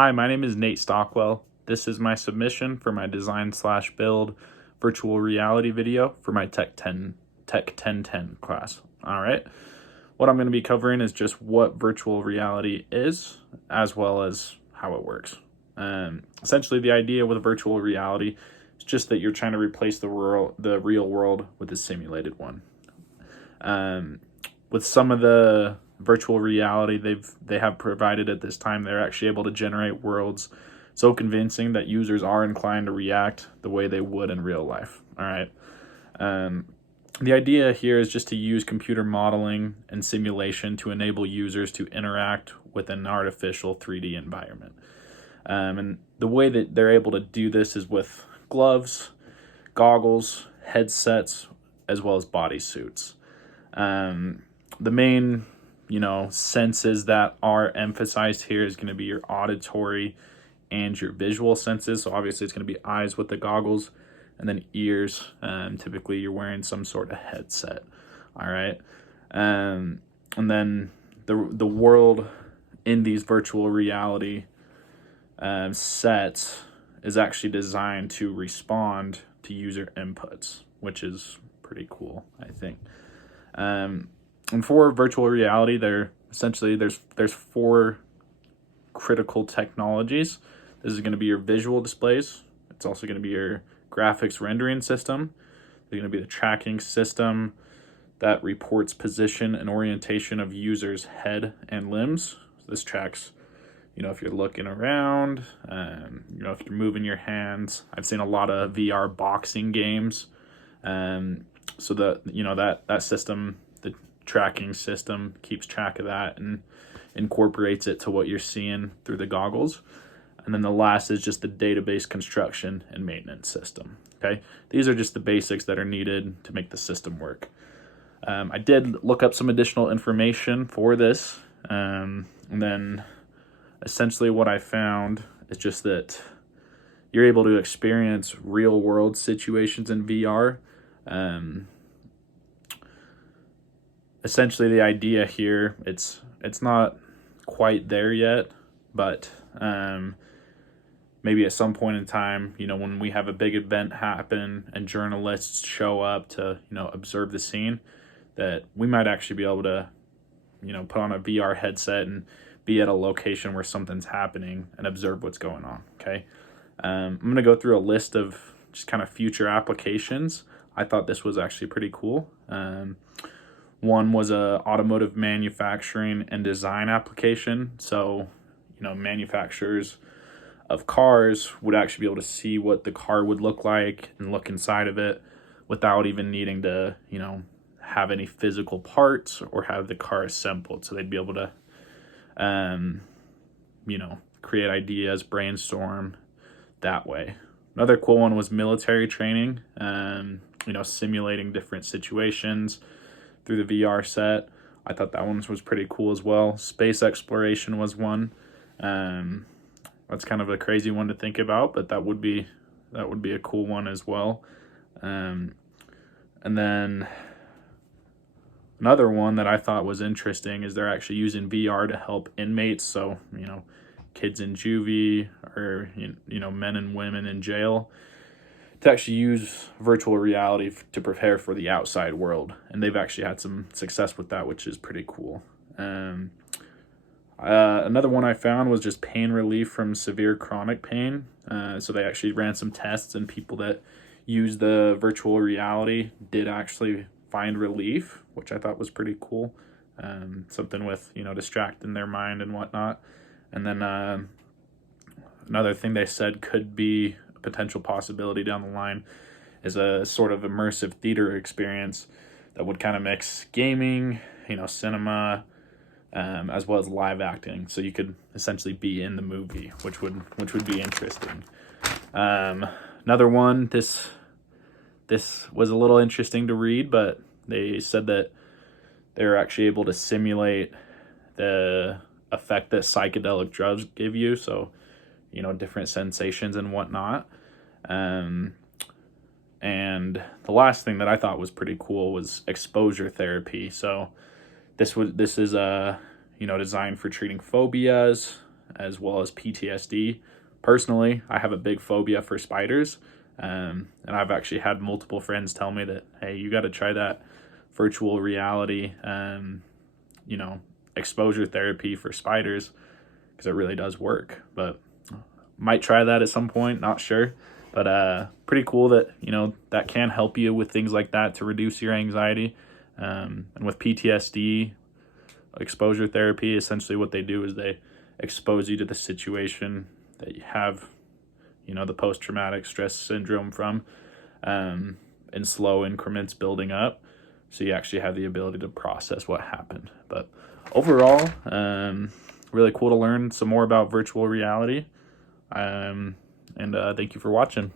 Hi, my name is Nate Stockwell. This is my submission for my design/build virtual reality video for my Tech 1010 class. All right. What I'm going to be covering is just what virtual reality is, as well as how it works. Essentially, the idea with virtual reality is just that you're trying to replace the real world with a simulated one. With some of the virtual reality they have provided at this time, they're actually able to generate worlds so convincing that users are inclined to react the way they would in real life. All right. The idea here is just to use computer modeling and simulation to enable users to interact with an artificial 3D environment. And the way that they're able to do this is with gloves, goggles, headsets, as well as bodysuits. The main, senses that are emphasized here is going to be your auditory and your visual senses. So obviously it's going to be eyes with the goggles, and then ears. Typically you're wearing some sort of headset. All right. And then the world in these virtual reality sets is actually designed to respond to user inputs, which is pretty cool, I think. And for virtual reality, there's four critical technologies. This is going to be your visual displays. It's also going to be your graphics rendering system. There's going to be the tracking system that reports position and orientation of users' head and limbs. So this tracks, if you're looking around, if you're moving your hands. I've seen a lot of VR boxing games. So that system, the tracking system, keeps track of that and incorporates it to what you're seeing through the goggles. And then the last is just the database construction and maintenance system. Okay, these are just the basics that are needed to make the system work. I did look up some additional information for this, and then essentially what I found is just that you're able to experience real world situations in VR. Essentially the idea here, it's not quite there yet, but maybe at some point in time, when we have a big event happen and journalists show up to, observe the scene, that we might actually be able to, put on a VR headset and be at a location where something's happening and observe what's going on. Okay. I'm going to go through a list of just kind of future applications. I thought this was actually pretty cool. One was a automotive manufacturing and design application. So, manufacturers of cars would actually be able to see what the car would look like and look inside of it without even needing to, have any physical parts or have the car assembled. So they'd be able to, create ideas, brainstorm that way. Another cool one was military training, simulating different situations through the VR set. I thought that one was pretty cool as well. Space exploration was one. That's kind of a crazy one to think about, but that would be a cool one as well. And then another one that I thought was interesting is they're actually using VR to help inmates. So, kids in juvie or, men and women in jail, to actually use virtual reality to prepare for the outside world. And they've actually had some success with that, which is pretty cool. Another one I found was just pain relief from severe chronic pain. So they actually ran some tests, and people that used the virtual reality did actually find relief, which I thought was pretty cool. Something with, distracting their mind and whatnot. And then another thing they said could be a potential possibility down the line is a sort of immersive theater experience that would kind of mix gaming, cinema, as well as live acting. So you could essentially be in the movie, which would be interesting. Another one, this was a little interesting to read, but they said that they were actually able to simulate the effect that psychedelic drugs give you. So, different sensations and whatnot. And the last thing that I thought was pretty cool was exposure therapy. So this is designed for treating phobias, as well as PTSD. Personally, I have a big phobia for spiders, and I've actually had multiple friends tell me that, hey, you got to try that virtual reality, exposure therapy for spiders, because it really does work. But might try that at some point, not sure. But pretty cool that, that can help you with things like that to reduce your anxiety. And with PTSD, exposure therapy, essentially what they do is they expose you to the situation that you have, the post-traumatic stress syndrome from, in slow increments building up. So you actually have the ability to process what happened. But overall, really cool to learn some more about virtual reality. And thank you for watching.